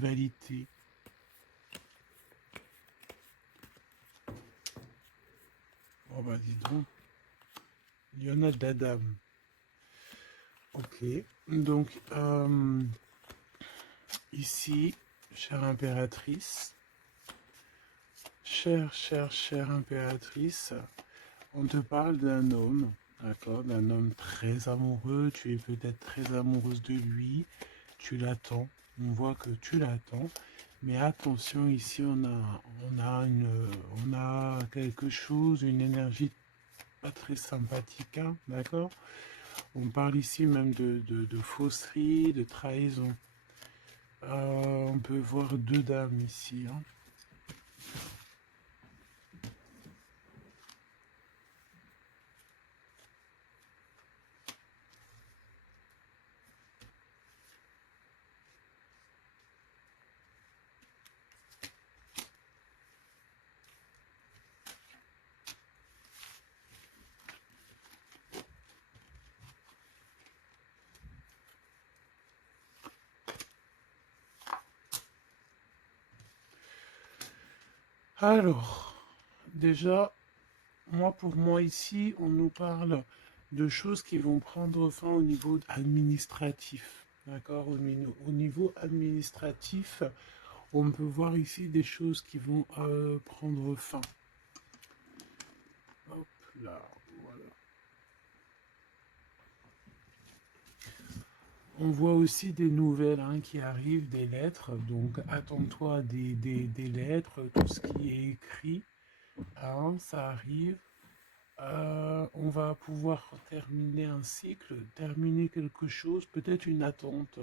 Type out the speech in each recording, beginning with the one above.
rivalité. Oh bah dis donc, il y en a d'Adam. Ok, donc ici, chère impératrice, chère impératrice, on te parle d'un homme, d'accord, d'un homme très amoureux, tu es peut-être très amoureuse de lui, tu l'attends, on voit que tu l'attends, mais attention, ici on a quelque chose, une énergie pas très sympathique, hein, d'accord. On parle ici même de fausserie, de trahison. On peut voir deux dames ici, hein. Alors, déjà, pour moi ici, on nous parle de choses qui vont prendre fin au niveau administratif. D'accord, au niveau administratif, on peut voir ici des choses qui vont prendre fin. Hop là, voilà. On voit aussi des nouvelles, hein, qui arrivent, des lettres. Donc attends-toi à des lettres, tout ce qui est écrit, hein, ça arrive. On va pouvoir terminer un cycle, terminer quelque chose, peut-être une attente.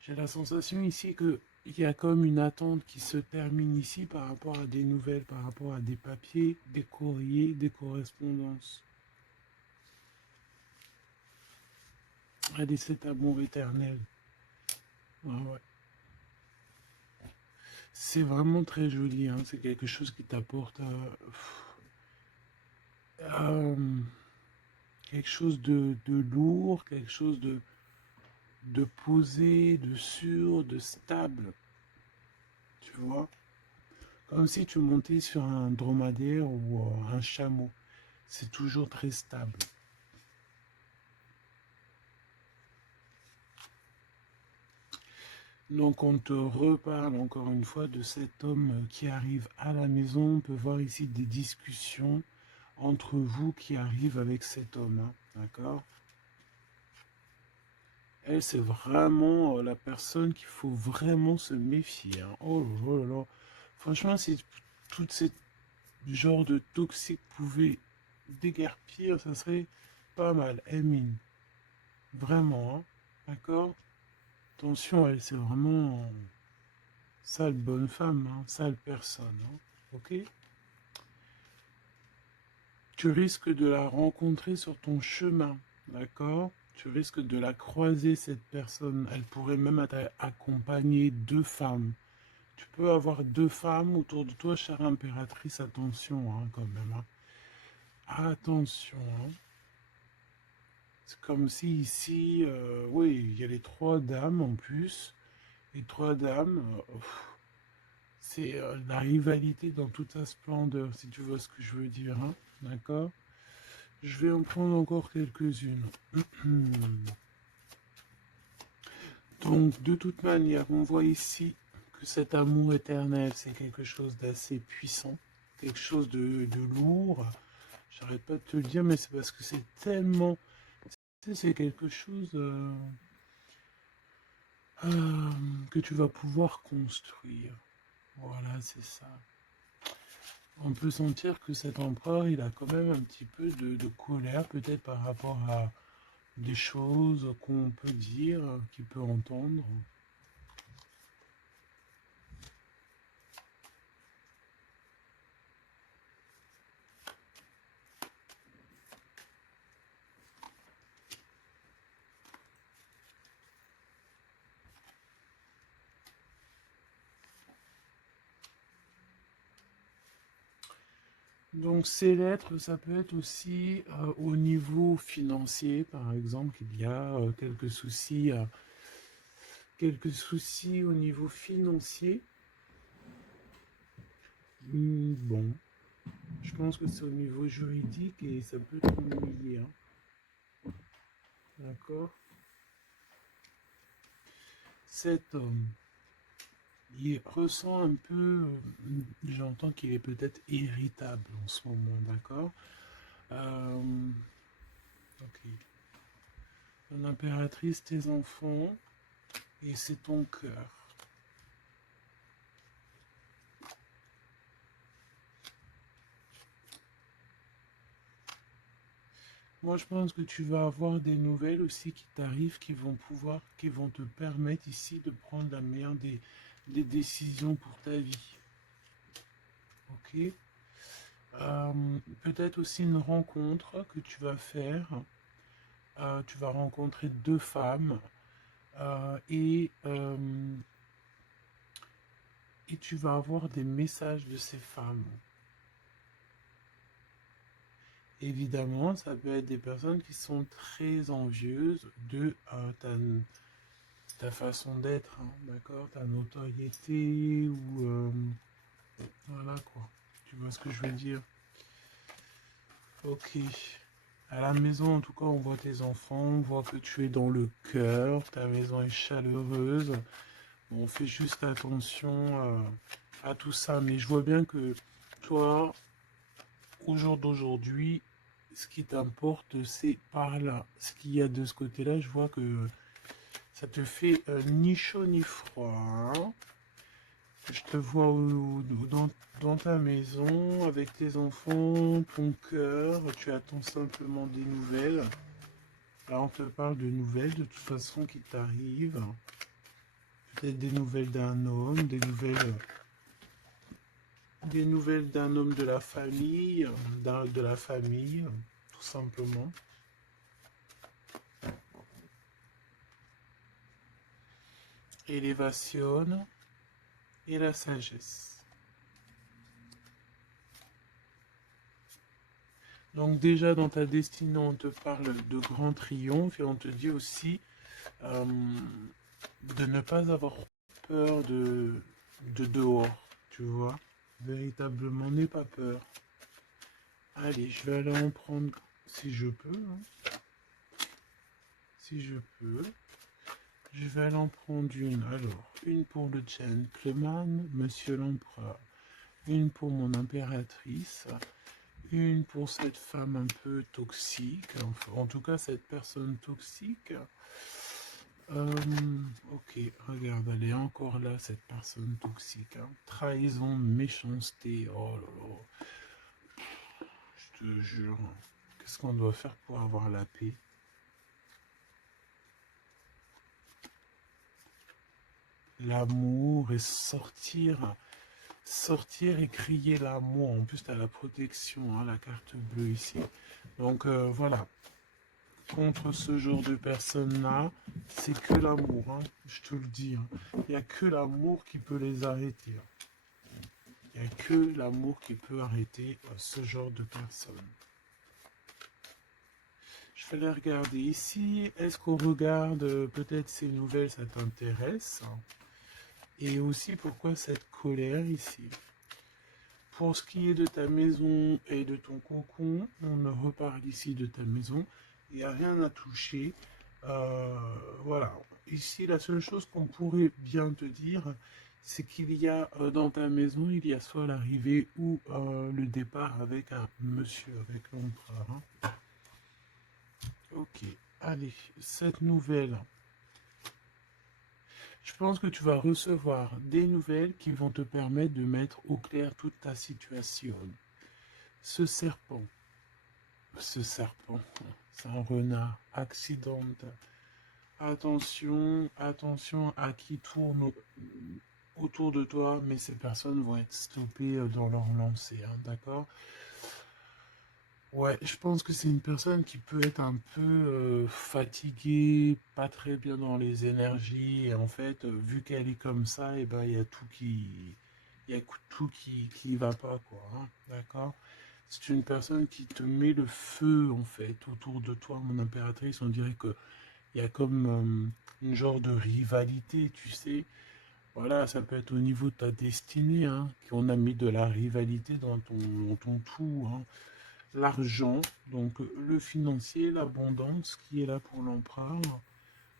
J'ai la sensation ici que il y a comme une attente qui se termine ici par rapport à des nouvelles, par rapport à des papiers, des courriers, des correspondances. À cet amour éternel. Ah ouais. C'est vraiment très joli, hein. C'est quelque chose qui t'apporte euh, quelque chose de lourd, quelque chose de posé, de sûr, de stable. Tu vois? Comme si tu montais sur un dromadaire ou un chameau. C'est toujours très stable. Donc on te reparle encore une fois de cet homme qui arrive à la maison. On peut voir ici des discussions entre vous qui arrivent avec cet homme, hein, d'accord? Elle, c'est vraiment la personne qu'il faut vraiment se méfier, hein. Oh là là là. Franchement, si tout ce genre de toxique pouvait déguerpir, ça serait pas mal. Emine, vraiment, hein, d'accord? Attention, elle, c'est vraiment sale bonne femme, hein, sale personne, hein, ok? Tu risques de la rencontrer sur ton chemin, d'accord? Tu risques de la croiser, cette personne. Elle pourrait même être accompagnée de femmes. Tu peux avoir deux femmes autour de toi, chère impératrice. Attention, hein, quand même, hein. Attention, hein. C'est comme si ici, oui, il y a les trois dames en plus. Les trois dames, c'est la rivalité dans toute sa splendeur, si tu vois ce que je veux dire, hein. D'accord? Je vais en prendre encore quelques-unes. Donc, de toute manière, on voit ici que cet amour éternel, c'est quelque chose d'assez puissant, quelque chose de lourd. J'arrête pas de te le dire, mais c'est parce que c'est tellement... C'est quelque chose que tu vas pouvoir construire. Voilà, c'est ça. On peut sentir que cet empereur, il a quand même un petit peu de colère, peut-être par rapport à des choses qu'on peut dire, qu'il peut entendre. Donc ces lettres, ça peut être aussi au niveau financier, par exemple, qu'il y a quelques soucis quelques soucis au niveau financier. Bon, je pense que c'est au niveau juridique et ça peut t'ennuyer, hein. D'accord? Cet homme, il ressent un peu, j'entends qu'il est peut-être irritable en ce moment, d'accord? Euh, ok. L'impératrice, tes enfants, et c'est ton cœur. Moi, je pense que tu vas avoir des nouvelles aussi qui t'arrivent, qui vont te permettre ici de prendre la meilleure des décisions pour ta vie. Ok? Peut-être aussi une rencontre que tu vas faire. Tu vas rencontrer deux femmes euh, et, euh, et tu vas avoir des messages de ces femmes. Évidemment, ça peut être des personnes qui sont très envieuses de ta façon d'être, hein, d'accord? Ta notoriété ou... voilà quoi. Tu vois ce que je veux dire? Ok. À la maison, en tout cas, on voit tes enfants, on voit que tu es dans le cœur, ta maison est chaleureuse. Bon, on fait juste attention à tout ça, mais je vois bien que toi, au jour d'aujourd'hui, ce qui t'importe, c'est par là. Ce qu'il y a de ce côté-là, je vois que ça te fait ni chaud ni froid, hein. Je te vois dans ta maison, avec tes enfants, ton cœur, tu attends simplement des nouvelles. Là, on te parle de nouvelles, de toute façon, qui t'arrivent. Peut-être des nouvelles d'un homme, des nouvelles d'un homme de la famille, de la famille, tout simplement. Élévation et la sagesse. Donc déjà dans ta destinée, on te parle de grand triomphe et on te dit aussi euh, de ne pas avoir peur de dehors, tu vois. Véritablement, n'aie pas peur. Allez, je vais aller en prendre si je peux, hein. Si je peux. Je vais aller en prendre une. Alors, une pour le gentleman, monsieur l'empereur. Une pour mon impératrice. Une pour cette femme un peu toxique. Enfin, en tout cas, cette personne toxique. Ok, regarde, elle est encore là, cette personne toxique, hein. Trahison, méchanceté. Oh là là. Je te jure. Qu'est-ce qu'on doit faire pour avoir la paix? L'amour et sortir et crier l'amour. En plus, tu as la protection, hein, la carte bleue ici. Donc voilà, contre ce genre de personnes-là, c'est que l'amour, hein, je te le dis, hein. Il n'y a que l'amour qui peut les arrêter, hein. Il n'y a que l'amour qui peut arrêter ce genre de personnes. Je vais les regarder ici. Est-ce qu'on regarde peut-être ces nouvelles, ça t'intéresse? Et aussi, pourquoi cette colère ici? Pour ce qui est de ta maison et de ton cocon, on reparle ici de ta maison. Il n'y a rien à toucher. Euh, voilà. Ici, la seule chose qu'on pourrait bien te dire, c'est qu'il y a dans ta maison, il y a soit l'arrivée ou le départ avec un monsieur, avec l'empereur, hein. Ok. Allez, cette nouvelle. Je pense que tu vas recevoir des nouvelles qui vont te permettre de mettre au clair toute ta situation. Ce serpent, c'est un renard accidentel. Attention, attention à qui tourne autour de toi, mais ces personnes vont être stoppées dans leur lancée, hein, d'accord? Ouais, je pense que c'est une personne qui peut être un peu fatiguée, pas très bien dans les énergies, et en fait, vu qu'elle est comme ça, et ben il y a il y a tout qui va pas, quoi, hein, d'accord? C'est une personne qui te met le feu, en fait, autour de toi, mon impératrice. On dirait que il y a comme une genre de rivalité, tu sais. Voilà, ça peut être au niveau de ta destinée, hein, qu'on a mis de la rivalité dans ton tout, hein. L'argent, donc le financier, l'abondance qui est là pour l'emprunt.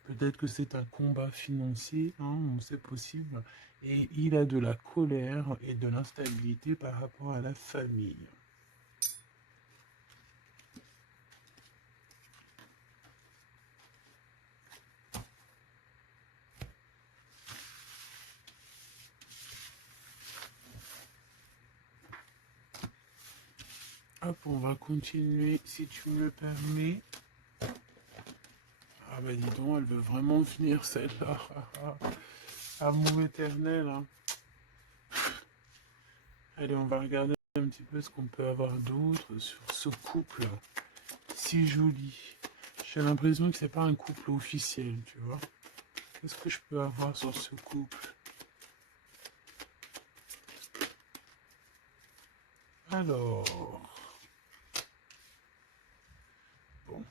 Peut-être que c'est un combat financier, hein, c'est possible. Et il a de la colère et de l'instabilité par rapport à la famille. Hop, on va continuer si tu me le permets. Ah bah dis donc, elle veut vraiment venir celle-là. Amour éternel, hein. Allez, on va regarder un petit peu ce qu'on peut avoir d'autre sur ce couple si joli. J'ai l'impression que c'est pas un couple officiel, tu vois. Qu'est-ce que je peux avoir sur ce couple? Alors, bon,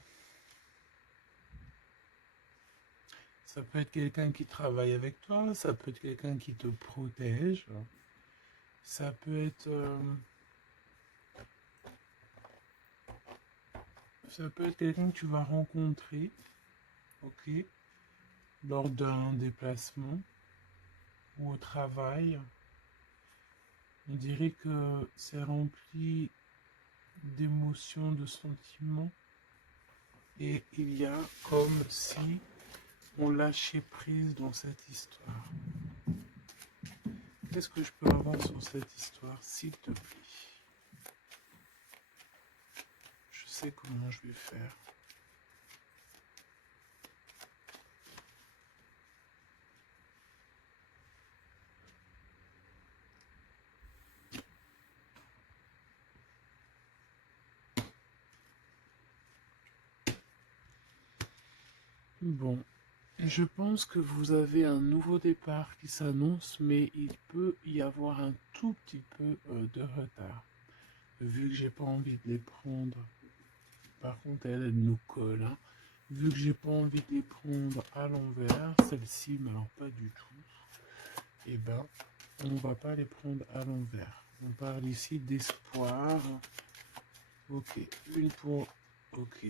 ça peut être quelqu'un qui travaille avec toi, ça peut être quelqu'un qui te protège, ça peut être, quelqu'un que tu vas rencontrer, ok, lors d'un déplacement ou au travail. On dirait que c'est rempli d'émotions, de sentiments, et il y a comme si on lâchait prise dans cette histoire. Qu'est-ce que je peux avoir sur cette histoire, s'il te plaît? Je sais comment je vais faire. Bon, je pense que vous avez un nouveau départ qui s'annonce, mais il peut y avoir un tout petit peu de retard. Vu que j'ai pas envie de les prendre, par contre elle nous colle, hein. Vu que j'ai pas envie de les prendre à l'envers, celle-ci, mais alors pas du tout, et ben on va pas les prendre à l'envers. On parle ici d'espoir. Ok, une pour... Ok,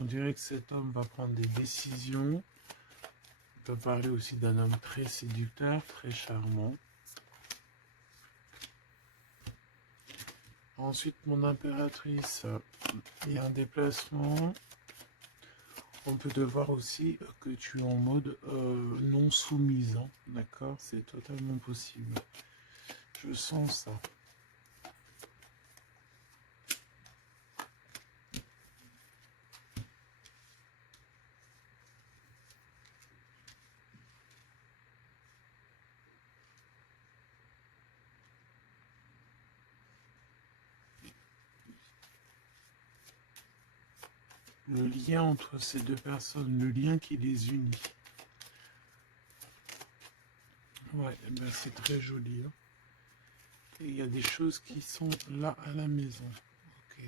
on dirait que cet homme va prendre des décisions. On peut parler aussi d'un homme très séducteur, très charmant. Ensuite, mon impératrice, il y a un déplacement. On peut te voir aussi que tu es en mode non soumise, hein. D'accord, c'est totalement possible. Je sens ça. Le lien entre ces deux personnes, le lien qui les unit. Ouais, ben c'est très joli, hein. Et il y a des choses qui sont là à la maison. Ok.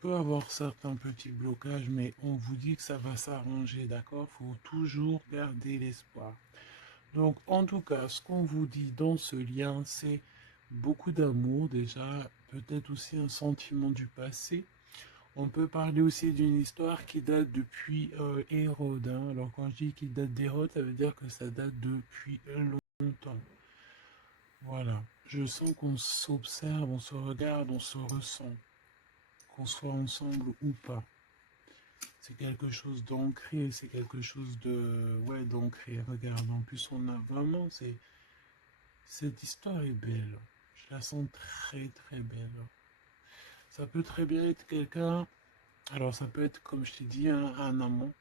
Peut avoir certains petits blocages, mais on vous dit que ça va s'arranger, d'accord? Faut toujours garder l'espoir. Donc, en tout cas, ce qu'on vous dit dans ce lien, c'est beaucoup d'amour déjà, peut-être aussi un sentiment du passé. On peut parler aussi d'une histoire qui date depuis Hérode, hein. Alors, quand je dis qu'il date d'Hérode, ça veut dire que ça date depuis longtemps. Voilà. Je sens qu'on s'observe, on se regarde, on se ressent, qu'on soit ensemble ou pas. C'est quelque chose d'ancré, c'est quelque chose de... Ouais, d'ancré. Regarde, en plus, on a vraiment... Cette histoire est belle. Je la sens très, très belle. Ça peut très bien être quelqu'un... Alors, ça peut être, comme je t'ai dit, un amant.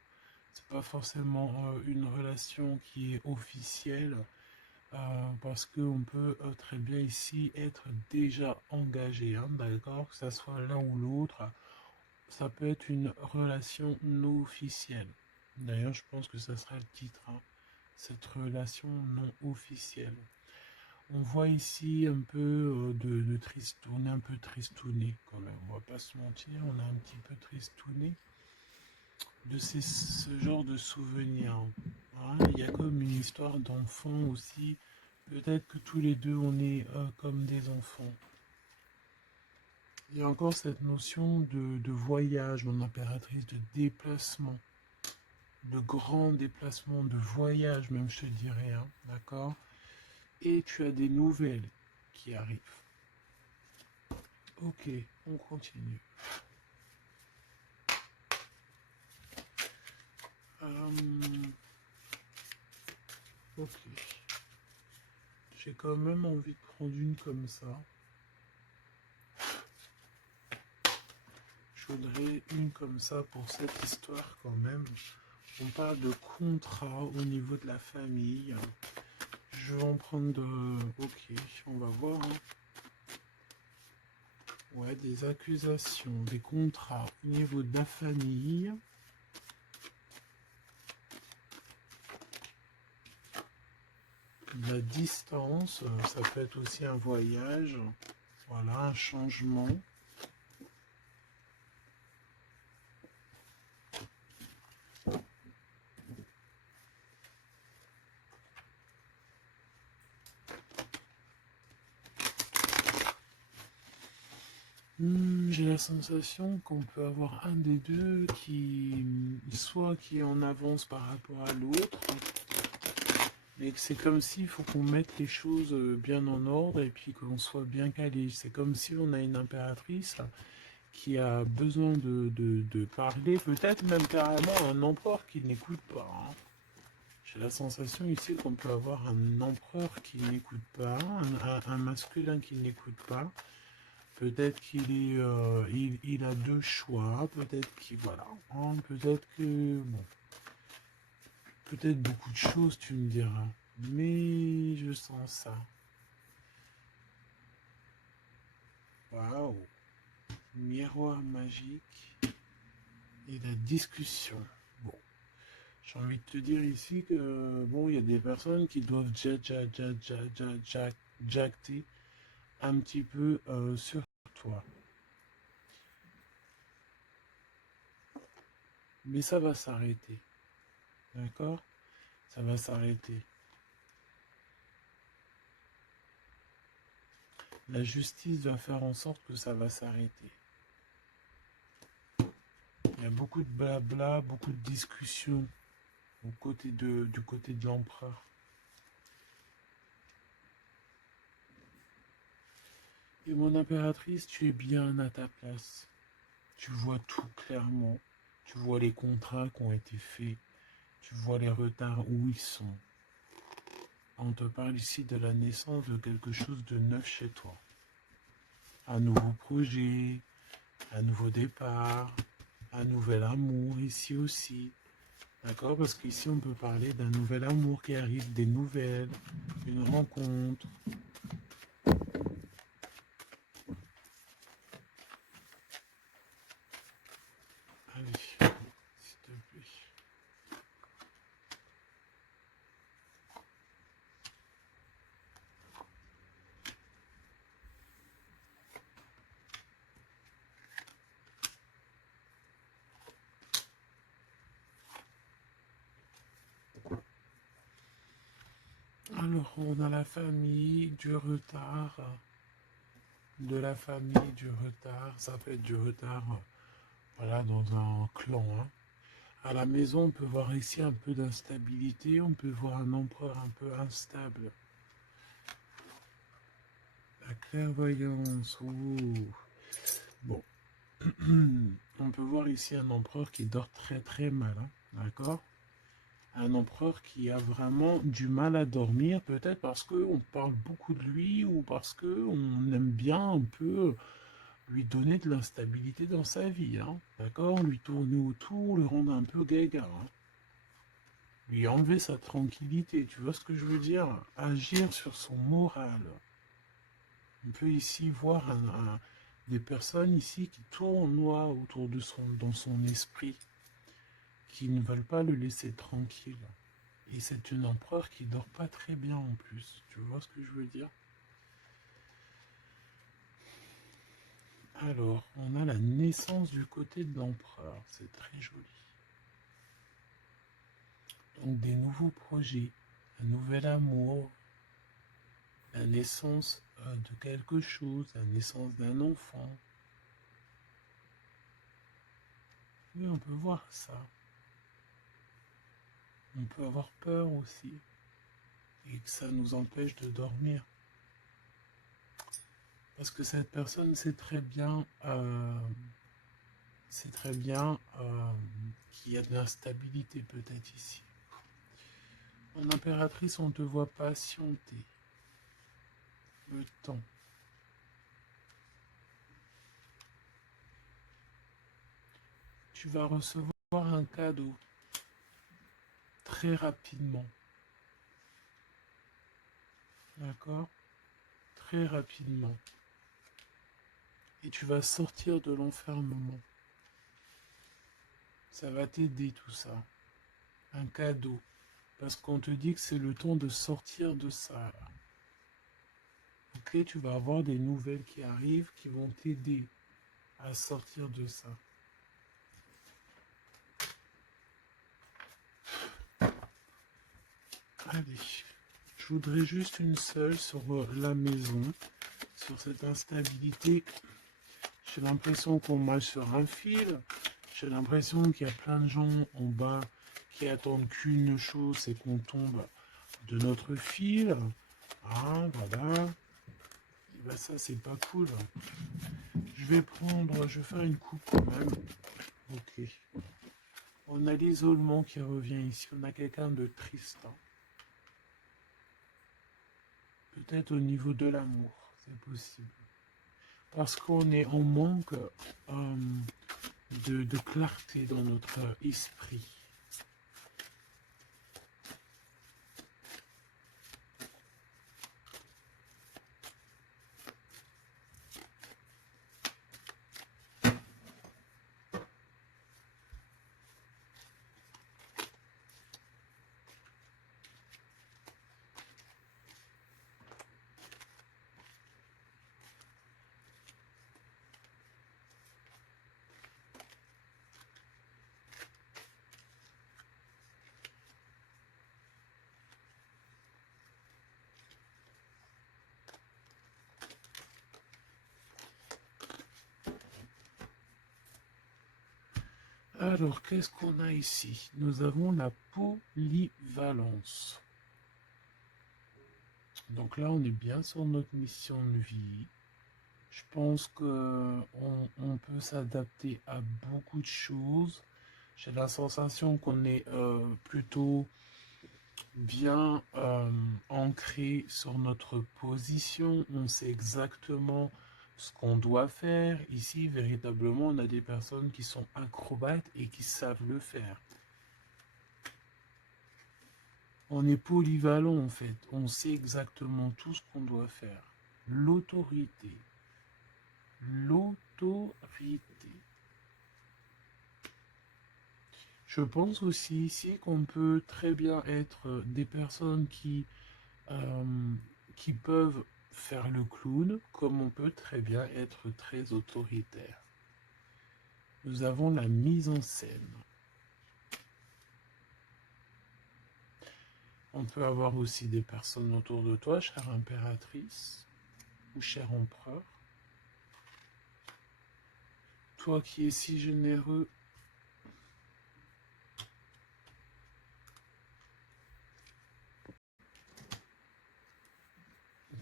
C'est pas forcément une relation qui est officielle. Parce qu'on peut très bien ici être déjà engagé, hein, d'accord? Que ça soit l'un ou l'autre. Ça peut être une relation non officielle. D'ailleurs, je pense que ça sera le titre, hein, cette relation non officielle. On voit ici un peu de triste, on est un peu tristouné quand même, on va pas se mentir, on est un petit peu tristouné de ce genre de souvenirs. Hein. Il y a comme une histoire d'enfant aussi, peut-être que tous les deux on est comme des enfants. Il y a encore cette notion de voyage, mon impératrice, de déplacement, de grand déplacement, de voyage même je te dirais, hein, d'accord. Et tu as des nouvelles qui arrivent. Ok, on continue. Ok. J'ai quand même envie de prendre une comme ça. Je voudrais une comme ça pour cette histoire quand même. On parle de contrat au niveau de la famille. Je vais en prendre de... Ok, on va voir. Hein. Ouais, des accusations, des contrats au niveau de la famille. La distance, ça peut être aussi un voyage. Voilà, un changement. J'ai la sensation qu'on peut avoir un des deux soit qui est en avance par rapport à l'autre, mais que c'est comme s'il faut qu'on mette les choses bien en ordre et puis qu'on soit bien calé. C'est comme si on a une impératrice qui a besoin de parler, peut-être même carrément un empereur qui n'écoute pas. Hein. J'ai la sensation ici qu'on peut avoir un empereur qui n'écoute pas, un masculin qui n'écoute pas. Peut-être il a deux choix, peut-être qu'il, voilà, hein, peut-être que, bon, peut-être beaucoup de choses, tu me diras, mais je sens ça. Waouh, miroir magique et la discussion. Bon, j'ai envie de te dire ici que, bon, il y a des personnes qui doivent jacter un petit peu sur toi. Mais ça va s'arrêter, d'accord? Ça va s'arrêter. La justice va faire en sorte que ça va s'arrêter. Il y a beaucoup de blabla, beaucoup de discussions du côté de l'empereur. Et mon impératrice, tu es bien à ta place. Tu vois tout clairement. Tu vois les contrats qui ont été faits. Tu vois les retards où ils sont. On te parle ici de la naissance de quelque chose de neuf chez toi. Un nouveau projet, un nouveau départ, un nouvel amour ici aussi. D'accord? Parce qu'ici, on peut parler d'un nouvel amour qui arrive, des nouvelles, une rencontre. Allez, s'il te plaît. Alors, on a la famille, du retard, de la famille, du retard. Ça peut être du retard, voilà, dans un clan. Hein. À la maison, on peut voir ici un peu d'instabilité. On peut voir un empereur un peu instable. La clairvoyance. Ouh. Bon. On peut voir ici un empereur qui dort très très mal. Hein. D'accord? Un empereur qui a vraiment du mal à dormir, peut-être parce qu'on parle beaucoup de lui ou parce qu'on aime bien un peu lui donner de l'instabilité dans sa vie. Hein. D'accord? Lui tourner autour, le rendre un peu gaga. Hein. Lui enlever sa tranquillité. Tu vois ce que je veux dire? Agir sur son moral. On peut ici voir des personnes ici qui tournoient autour de dans son esprit, qui ne veulent pas le laisser tranquille. Et c'est un empereur qui dort pas très bien en plus. Tu vois ce que je veux dire? Alors, on a la naissance du côté de l'empereur, c'est très joli. Donc des nouveaux projets, un nouvel amour, la naissance de quelque chose, la naissance d'un enfant. Oui, on peut voir ça. On peut avoir peur aussi et que ça nous empêche de dormir. Parce que cette personne sait très bien qu'il y a de l'instabilité peut-être ici. En impératrice, on te voit patienter le temps. Tu vas recevoir un cadeau très rapidement. D'accord? Très rapidement. Et tu vas sortir de l'enfermement. Ça va t'aider tout ça. Un cadeau. Parce qu'on te dit que c'est le temps de sortir de ça. Ok, tu vas avoir des nouvelles qui arrivent qui vont t'aider à sortir de ça. Allez, je voudrais juste une seule sur la maison, sur cette instabilité. J'ai l'impression qu'on marche sur un fil. J'ai l'impression qu'il y a plein de gens en bas qui attendent qu'une chose, c'est qu'on tombe de notre fil. Ah, voilà. Et ben ça, c'est pas cool. Je vais faire une coupe quand même. Ok. On a l'isolement qui revient ici. On a quelqu'un de triste. Peut-être au niveau de l'amour, c'est possible. Parce qu'on est en manque de clarté dans notre esprit. Alors, qu'est-ce qu'on a ici? Nous avons la polyvalence. Donc là, on est bien sur notre mission de vie. Je pense qu'on peut s'adapter à beaucoup de choses. J'ai la sensation qu'on est plutôt bien ancré sur notre position. On sait exactement ce qu'on doit faire. Ici, véritablement, on a des personnes qui sont acrobates et qui savent le faire. On est polyvalent en fait. On sait exactement tout ce qu'on doit faire. L'autorité. L'autorité. Je pense aussi ici qu'on peut très bien être des personnes euh, qui peuvent faire le clown, comme on peut très bien être très autoritaire. Nous avons la mise en scène. On peut avoir aussi des personnes autour de toi, chère impératrice ou cher empereur. Toi qui es si généreux,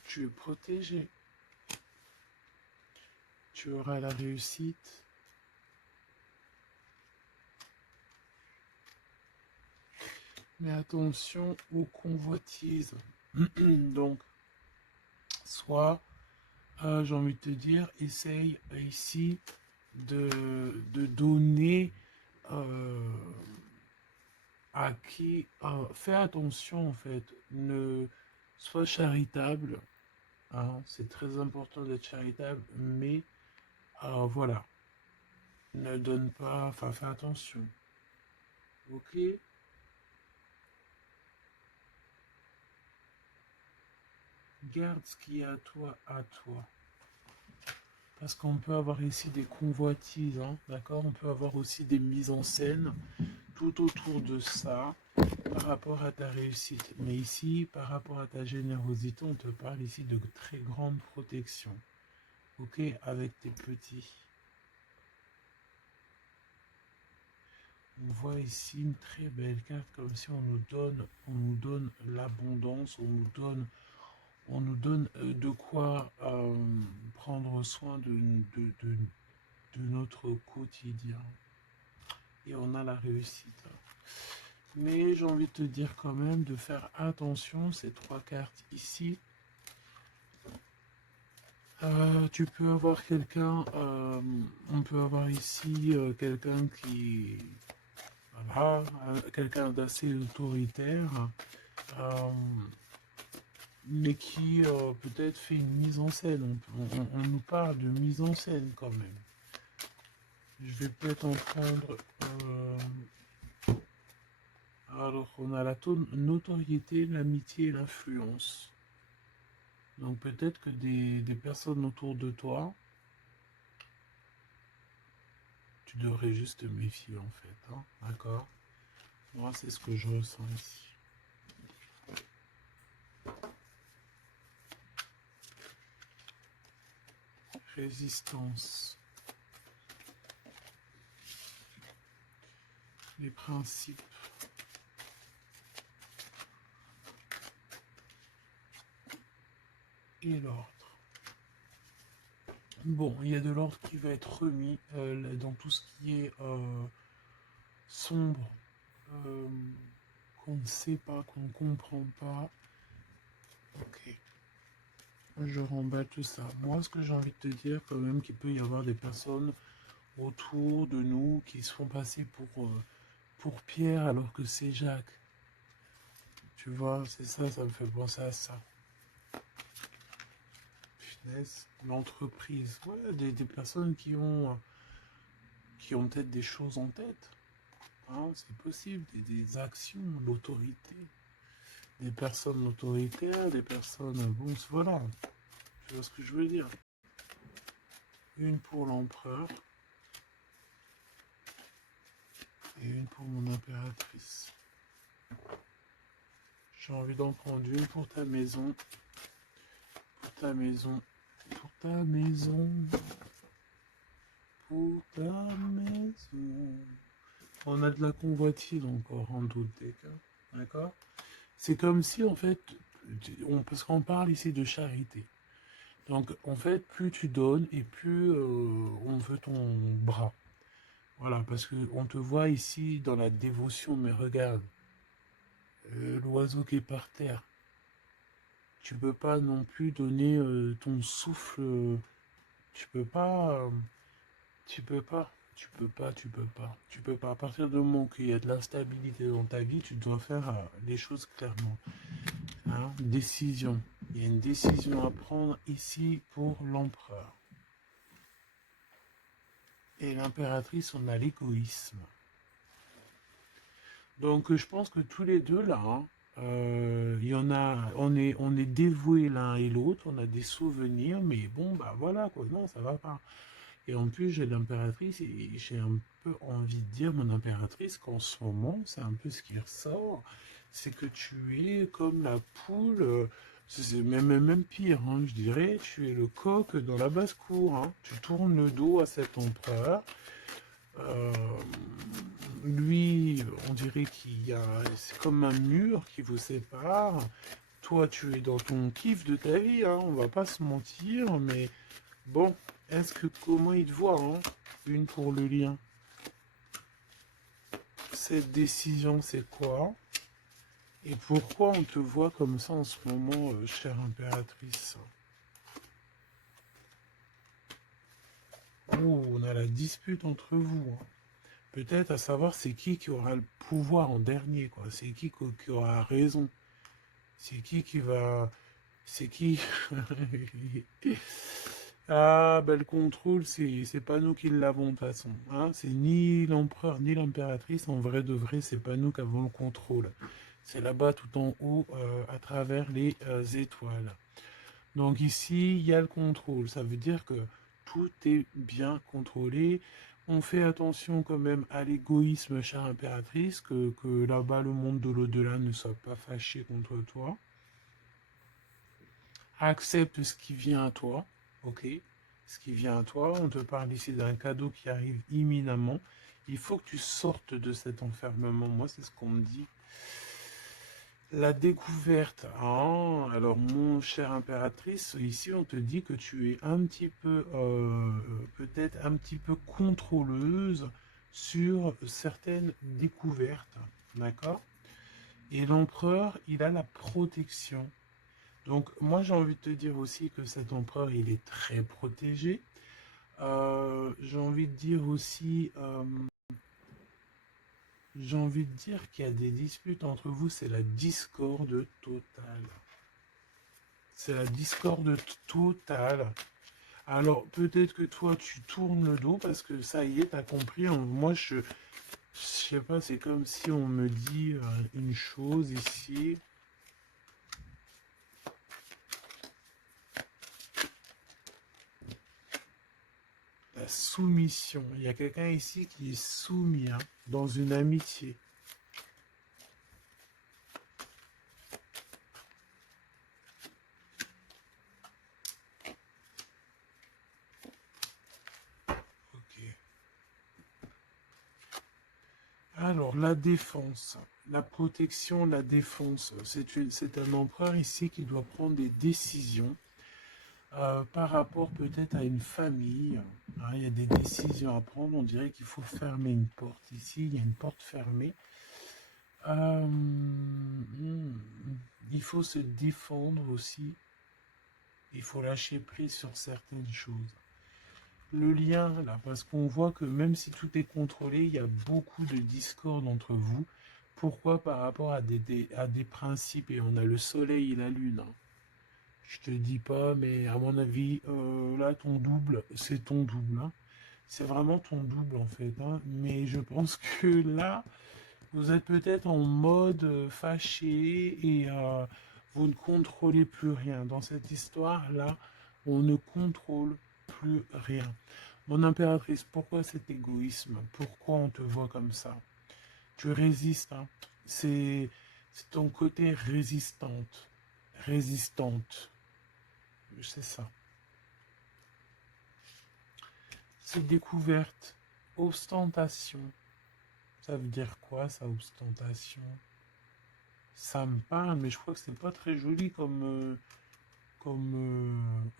tu es protégé. Tu auras la réussite. Mais attention aux convoitises. Donc, soit, j'ai envie de te dire, essaye ici de donner à qui... fais attention en fait, ne sois charitable. Hein, c'est très important d'être charitable, mais voilà, ne donne pas, enfin fais attention. Ok? Garde ce qui est à toi, à toi. Parce qu'on peut avoir ici des convoitises, hein, d'accord? On peut avoir aussi des mises en scène tout autour de ça par rapport à ta réussite. Mais ici, par rapport à ta générosité, on te parle ici de très grande protection. Ok, avec tes petits. On voit ici une très belle carte, comme si on nous donne l'abondance, on nous donne de quoi prendre soin de notre quotidien. Et on a la réussite. Mais j'ai envie de te dire quand même de faire attention, ces trois cartes ici. Tu peux avoir quelqu'un, on peut avoir ici quelqu'un qui, voilà, quelqu'un d'assez autoritaire, euh, mais qui peut-être fait une mise en scène. On nous parle de mise en scène quand même. Je vais peut-être en prendre. Alors, on a la notoriété, l'amitié et l'influence. Donc peut-être que des personnes autour de toi, tu devrais juste te méfier en fait. Hein, d'accord? Moi, c'est ce que je ressens ici. Résistance. Les principes. Et l'ordre. Bon, il y a de l'ordre qui va être remis dans tout ce qui est sombre, qu'on ne sait pas, qu'on ne comprend pas. Ok. Je remballe tout ça. Moi, ce que j'ai envie de te dire, quand même, qu'il peut y avoir des personnes autour de nous qui se font passer pour Pierre alors que c'est Jacques. Tu vois, c'est ça, ça me fait penser à ça. Finesse, l'entreprise. Ouais, des personnes qui ont peut-être des choses en tête. Hein, c'est possible, des actions, l'autorité. Des personnes autoritaires, des personnes... Bon, voilà. Tu vois ce que je veux dire. Une pour l'empereur. Et une pour mon impératrice. J'ai envie d'en prendre une pour ta maison. Pour ta maison. Pour ta maison. Pour ta maison. On a de la convoitise encore en doute des cas. D'accord? C'est comme si en fait, parce qu'on parle ici de charité. Donc en fait, plus tu donnes et plus on veut ton bras. Voilà, parce qu'on te voit ici dans la dévotion, mais regarde, l'oiseau qui est par terre. Tu peux pas non plus donner ton souffle. Tu peux pas. Tu peux pas. Tu peux pas. Tu peux pas. Tu peux pas. À partir du moment qu'il y a de l'instabilité dans ta vie, tu dois faire les choses clairement. Hein, décision. Il y a une décision à prendre ici pour l'empereur. Et l'impératrice, on a l'égoïsme. Donc je pense que tous les deux là, hein, il y en a, on est dévoués l'un et l'autre, on a des souvenirs, mais bon bah voilà quoi, non ça va pas. Et en plus j'ai l'impératrice et j'ai un peu envie de dire mon impératrice qu'en ce moment c'est un peu ce qui ressort, c'est que tu es comme la poule, c'est même pire, hein, je dirais, tu es le coq dans la basse-cour, hein, tu tournes le dos à cet empereur. Euh, Lui, on dirait qu'il y a, c'est comme un mur qui vous sépare. Toi, tu es dans ton kiff de ta vie, hein, on va pas se mentir, mais bon, comment il te voit, hein, une pour le lien. Cette décision, c'est quoi? Et pourquoi on te voit comme ça en ce moment, chère impératrice? Oh, on a la dispute entre vous, hein. Peut-être à savoir c'est qui aura le pouvoir en dernier, quoi. C'est qui aura raison. C'est qui va... C'est qui? Ah, ben le contrôle, c'est pas nous qui l'avons de toute façon. Hein, c'est ni l'empereur ni l'impératrice. En vrai de vrai, c'est pas nous qui avons le contrôle. C'est là-bas tout en haut, à travers les étoiles. Donc ici, il y a le contrôle. Ça veut dire que tout est bien contrôlé. On fait attention quand même à l'égoïsme, chère impératrice, que là-bas, le monde de l'au-delà ne soit pas fâché contre toi. Accepte ce qui vient à toi, ok? Ce qui vient à toi, on te parle ici d'un cadeau qui arrive imminemment. Il faut que tu sortes de cet enfermement. Moi, c'est ce qu'on me dit. La découverte. Ah, alors, mon cher impératrice, ici, on te dit que tu es un petit peu, peut-être un petit peu contrôleuse sur certaines découvertes. D'accord? Et l'empereur, il a la protection. Donc, moi, j'ai envie de te dire aussi que cet empereur, il est très protégé. J'ai envie de dire aussi, j'ai envie de dire qu'il y a des disputes entre vous, c'est la discorde totale. C'est la discorde totale. Alors, peut-être que toi, tu tournes le dos parce que ça y est, t'as compris. Moi, je sais pas, c'est comme si on me dit une chose ici. La soumission. Il y a quelqu'un ici qui est soumis dans une amitié. Ok. Alors, la défense, la protection, la défense. C'est un empereur ici qui doit prendre des décisions par rapport peut-être à une famille. Hein, il y a des décisions à prendre. On dirait qu'il faut fermer une porte ici. Il y a une porte fermée. Il faut se défendre aussi. Il faut lâcher prise sur certaines choses. Le lien, là, parce qu'on voit que même si tout est contrôlé, il y a beaucoup de discorde entre vous. Pourquoi? Par rapport à des principes. Et on a le soleil et la lune. Hein. Je te dis pas, mais à mon avis, là, ton double, c'est ton double. Hein. C'est vraiment ton double, en fait. Hein. Mais je pense que là, vous êtes peut-être en mode fâché et vous ne contrôlez plus rien. Dans cette histoire-là, on ne contrôle plus rien. Mon impératrice, pourquoi cet égoïsme? Pourquoi on te voit comme ça? Tu résistes, hein. C'est ton côté résistante. Résistante. C'est ça. C'est découverte. Ostentation. Ça veut dire quoi, ça, ostentation? Ça me parle, mais je crois que c'est pas très joli comme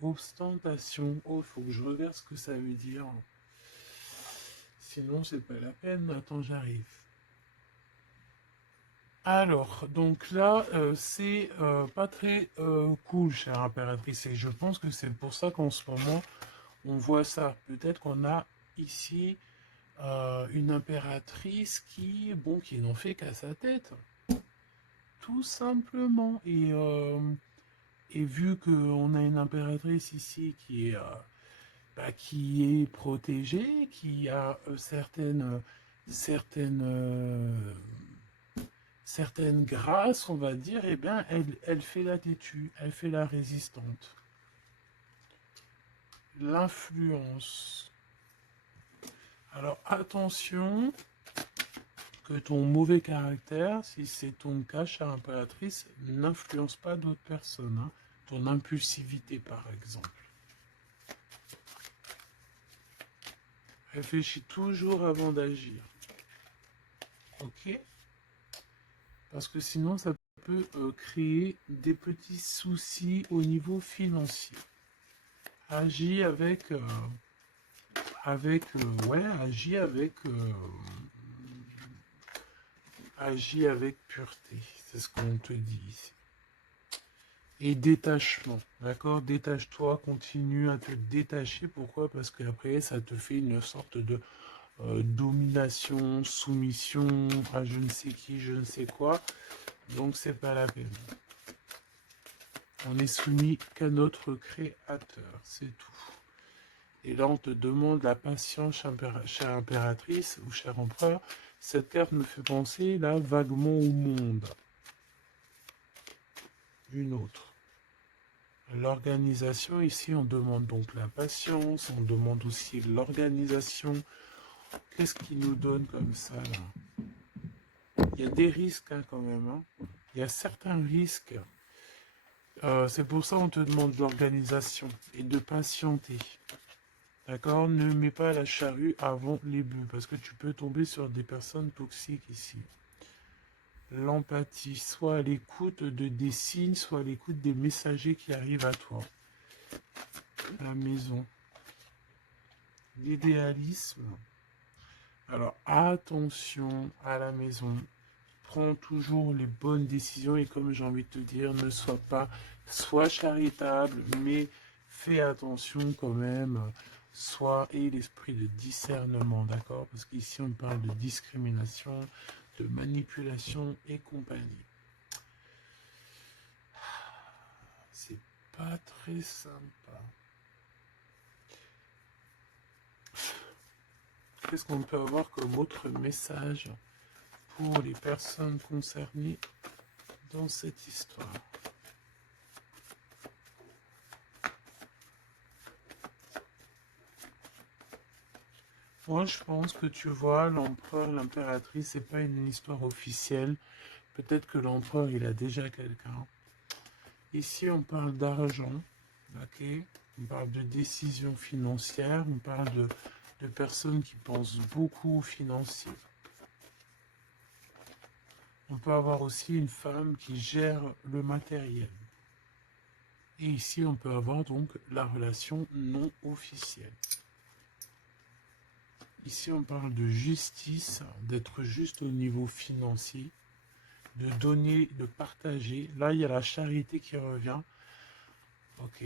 ostentation. Oh, il faut que je regarde ce que ça veut dire. Sinon, c'est pas la peine. Attends, j'arrive. Alors, donc là, c'est pas très cool, chère impératrice. Et je pense que c'est pour ça qu'en ce moment, on voit ça. Peut-être qu'on a ici une impératrice qui n'en fait qu'à sa tête. Tout simplement. Et vu qu'on a une impératrice ici qui est protégée, qui a certaines, certaines grâces, on va dire, eh bien, elle fait la têtue, elle fait la résistante. L'influence. Alors, attention que ton mauvais caractère, si c'est ton cas, chère impératrice, n'influence pas d'autres personnes. Hein. Ton impulsivité, par exemple. Réfléchis toujours avant d'agir. Ok? Parce que sinon, ça peut créer des petits soucis au niveau financier. Agis agis avec pureté. C'est ce qu'on te dit ici. Et détachement, d'accord? Détache-toi, continue à te détacher. Pourquoi? Parce qu'après, ça te fait une sorte de domination, soumission à je ne sais qui, je ne sais quoi. Donc, c'est pas la peine. On est soumis qu'à notre créateur, c'est tout. Et là, on te demande la patience, chère impératrice ou cher empereur. Cette carte me fait penser, là, vaguement au monde. Une autre. L'organisation, ici, on demande donc la patience, on demande aussi l'organisation. Qu'est-ce qui nous donne comme ça, là? Il y a des risques, hein, quand même, hein. Il y a certains risques. C'est pour ça qu'on te demande de l'organisation et de patienter. D'accord? Ne mets pas la charrue avant les bœufs, parce que tu peux tomber sur des personnes toxiques ici. L'empathie, soit à l'écoute des signes, soit à l'écoute des messagers qui arrivent à toi. La maison. L'idéalisme. Alors, attention à la maison. Prends toujours les bonnes décisions et comme j'ai envie de te dire, ne sois charitable, mais fais attention quand même. Et l'esprit de discernement, d'accord? Parce qu'ici, on parle de discrimination, de manipulation et compagnie. C'est pas très sympa. Qu'est-ce qu'on peut avoir comme autre message pour les personnes concernées dans cette histoire? Moi, je pense que tu vois, l'empereur, l'impératrice, c'est pas une histoire officielle. Peut-être que l'empereur, il a déjà quelqu'un. Ici, on parle d'argent, ok? On parle de décisions financières, on parle de personnes qui pensent beaucoup aux financiers. On peut avoir aussi une femme qui gère le matériel. Et ici, on peut avoir donc la relation non officielle. Ici, on parle de justice, d'être juste au niveau financier, de donner, de partager. Là, il y a la charité qui revient. Ok.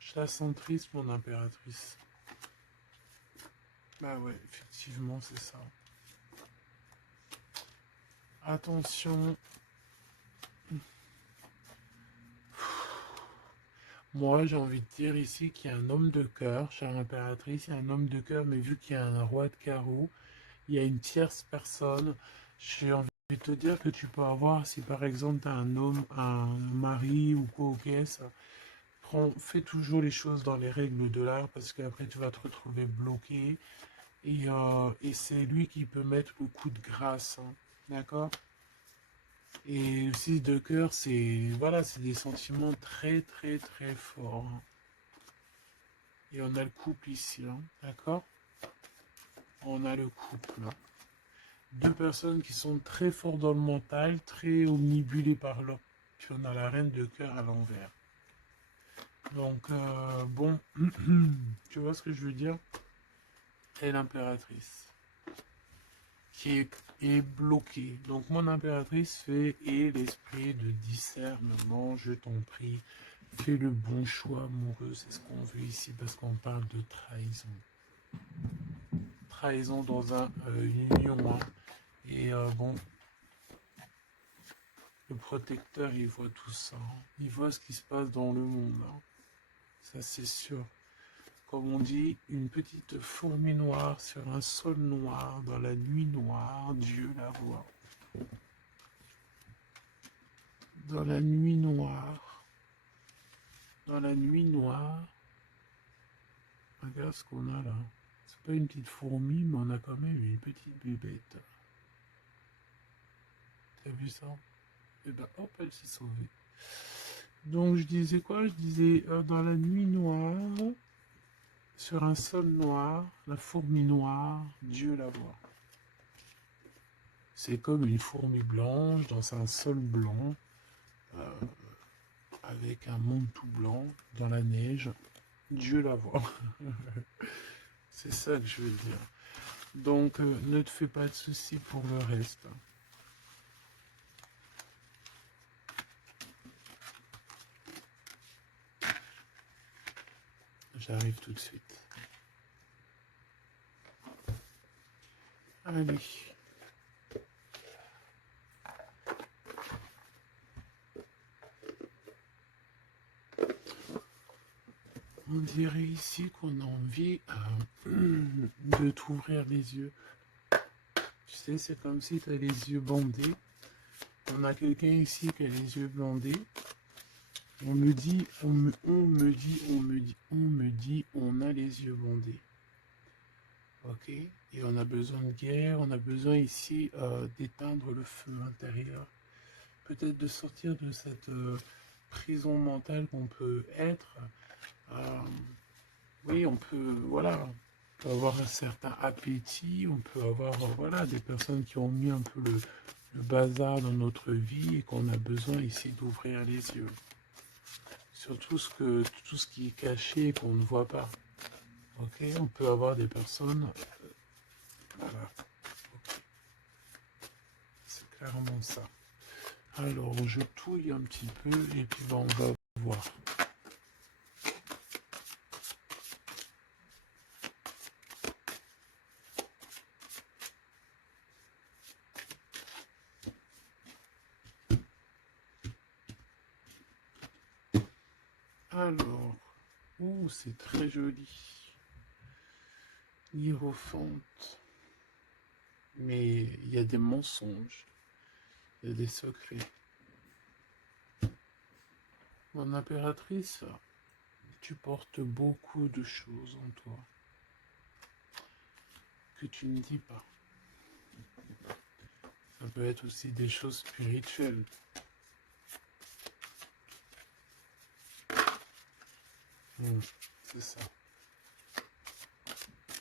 Je la sens triste, mon impératrice. Bah ouais, effectivement, c'est ça. Attention. Moi, j'ai envie de dire ici qu'il y a un homme de cœur, chère impératrice, il y a un homme de cœur, mais vu qu'il y a un roi de carreau, il y a une tierce personne. J'ai envie de te dire que tu peux avoir, si par exemple tu as un homme, un mari ou quoi au caisse, fais toujours les choses dans les règles de l'art parce qu'après tu vas te retrouver bloqué et c'est lui qui peut mettre le coup de grâce, hein. D'accord? Et aussi de cœur, c'est voilà, c'est des sentiments très très très forts, hein. Et on a le couple ici, hein. D'accord? On a le couple, hein. Deux personnes qui sont très fortes dans le mental, très omnibulées par l'homme. Puis on a la reine de cœur à l'envers. Donc, bon, tu vois ce que je veux dire? Et l'impératrice, est bloquée. Donc, mon impératrice fait, et l'esprit de discernement, je t'en prie, fais le bon choix amoureux, c'est ce qu'on veut ici, parce qu'on parle de trahison. Trahison dans une union, hein. Et bon, le protecteur, il voit tout ça, hein. Il voit ce qui se passe dans le monde, hein. Ça, c'est sûr. Comme on dit, une petite fourmi noire sur un sol noir, dans la nuit noire, Dieu la voit. Dans la nuit noire, dans la nuit noire, regarde ce qu'on a là. C'est pas une petite fourmi, mais on a quand même une petite bébête. T'as vu ça? Et ben hop, elle s'est sauvée. Donc je disais quoi? Je disais dans la nuit noire, sur un sol noir, la fourmi noire, Dieu la voit. C'est comme une fourmi blanche dans un sol blanc, avec un monde tout blanc, dans la neige. Dieu la voit. C'est ça que je veux dire. Donc, ne te fais pas de soucis pour le reste. J'arrive tout de suite. Allez. On dirait ici qu'on a envie de t'ouvrir les yeux. sais, c'est comme si tu as les yeux bandés. On a quelqu'un ici qui a les yeux bandés. On me dit, on a les yeux bandés. Ok? Et on a besoin de guerre, on a besoin ici d'éteindre le feu intérieur. Peut-être de sortir de cette prison mentale qu'on peut être. Euh, oui, on peut, voilà, on peut avoir un certain appétit, on peut avoir, voilà, des personnes qui ont mis un peu le bazar dans notre vie et qu'on a besoin ici d'ouvrir les yeux. Sur tout ce qui est caché et qu'on ne voit pas. Ok, on peut avoir des personnes, voilà, ok, c'est clairement ça. Alors, je touille un petit peu et puis on va voir. Alors, oh, c'est très joli. Hiérophante. Mais il y a des mensonges, il y a des secrets. Mon impératrice, tu portes beaucoup de choses en toi que tu ne dis pas. Ça peut être aussi des choses spirituelles. C'est ça.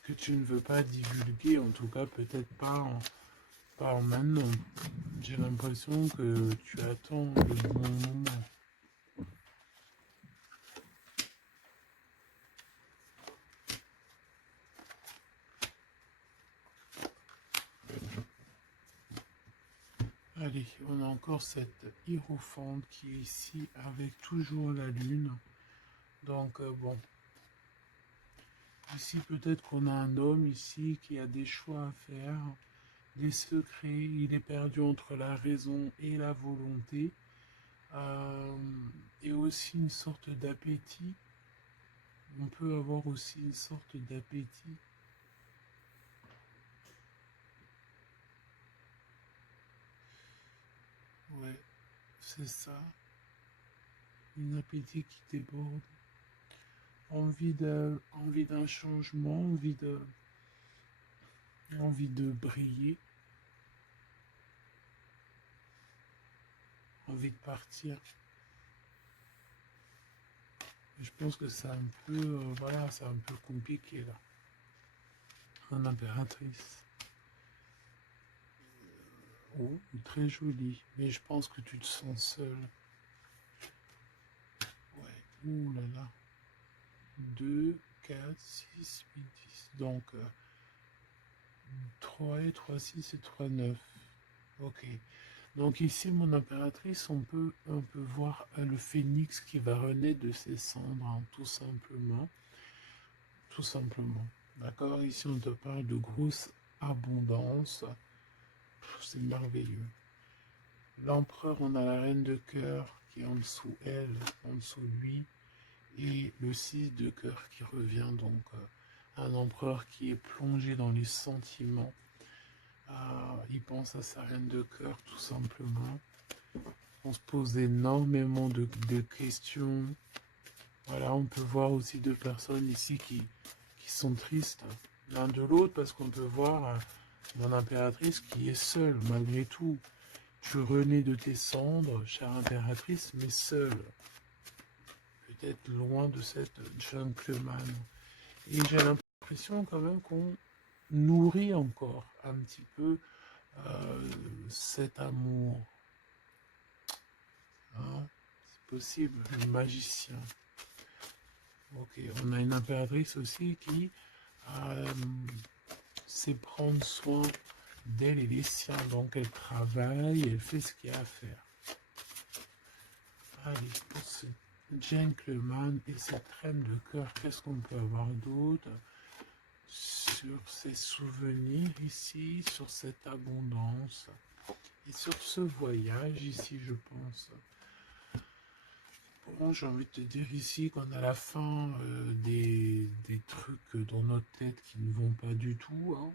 Que tu ne veux pas divulguer, en tout cas peut-être pas en maintenant. J'ai l'impression que tu attends le bon moment. Allez, on a encore cette hiérophante qui est ici avec toujours la lune. Donc bon, ici peut-être qu'on a un homme ici qui a des choix à faire, des secrets, il est perdu entre la raison et la volonté, et aussi une sorte d'appétit. On peut avoir aussi une sorte d'appétit. Ouais, c'est ça. Une appétit qui déborde. Envie d'un changement, envie de briller, envie de partir. Je pense que c'est un peu, voilà, c'est un peu compliqué là. Mon impératrice. Oh, très jolie. Mais je pense que tu te sens seule. Ouais. Ouh là là. 2, 4, 6, 8, 10. Donc, 3 et 3, 6 et 3, 9. Ok. Donc ici, mon impératrice, on peut voir le phénix qui va renaître de ses cendres, hein, tout simplement. Tout simplement. D'accord? Ici, on te parle de grosse abondance. C'est merveilleux. L'empereur, on a la reine de cœur qui est en dessous elle, en dessous de lui, et le 6 de cœur qui revient, donc un empereur qui est plongé dans les sentiments. Il pense à sa reine de cœur, tout simplement. On se pose énormément de questions. Voilà, on peut voir aussi deux personnes ici qui sont tristes l'un de l'autre, parce qu'on peut voir mon impératrice qui est seule, malgré tout. Tu renais de tes cendres, chère impératrice, mais seule. Peut-être loin de cette gentleman. Et j'ai l'impression quand même qu'on nourrit encore un petit peu cet amour. Hein? C'est possible, le magicien. Ok, on a une impératrice aussi qui sait prendre soin d'elle et des siens. Donc elle travaille, elle fait ce qu'il y a à faire. Allez, pour ce gentleman et cette reine de cœur, qu'est-ce qu'on peut avoir d'autre sur ces souvenirs ici, sur cette abondance et sur ce voyage ici, je pense. Bon, j'ai envie de te dire ici qu'on a la fin des trucs dans notre tête qui ne vont pas du tout. Hein.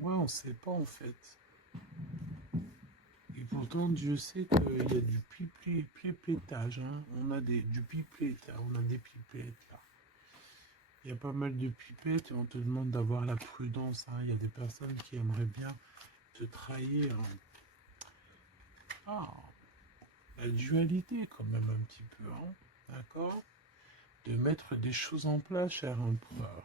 Ouais, on sait pas en fait. Et pourtant, Dieu sait qu'il y a du pipettage. Hein. On a du pipette, on a des pipettes là. Il y a pas mal de pipettes et on te demande d'avoir la prudence. Hein. Il y a des personnes qui aimeraient bien te trahir. Hein. Ah, la dualité quand même un petit peu. Hein. D'accord? De mettre des choses en place, cher empereur.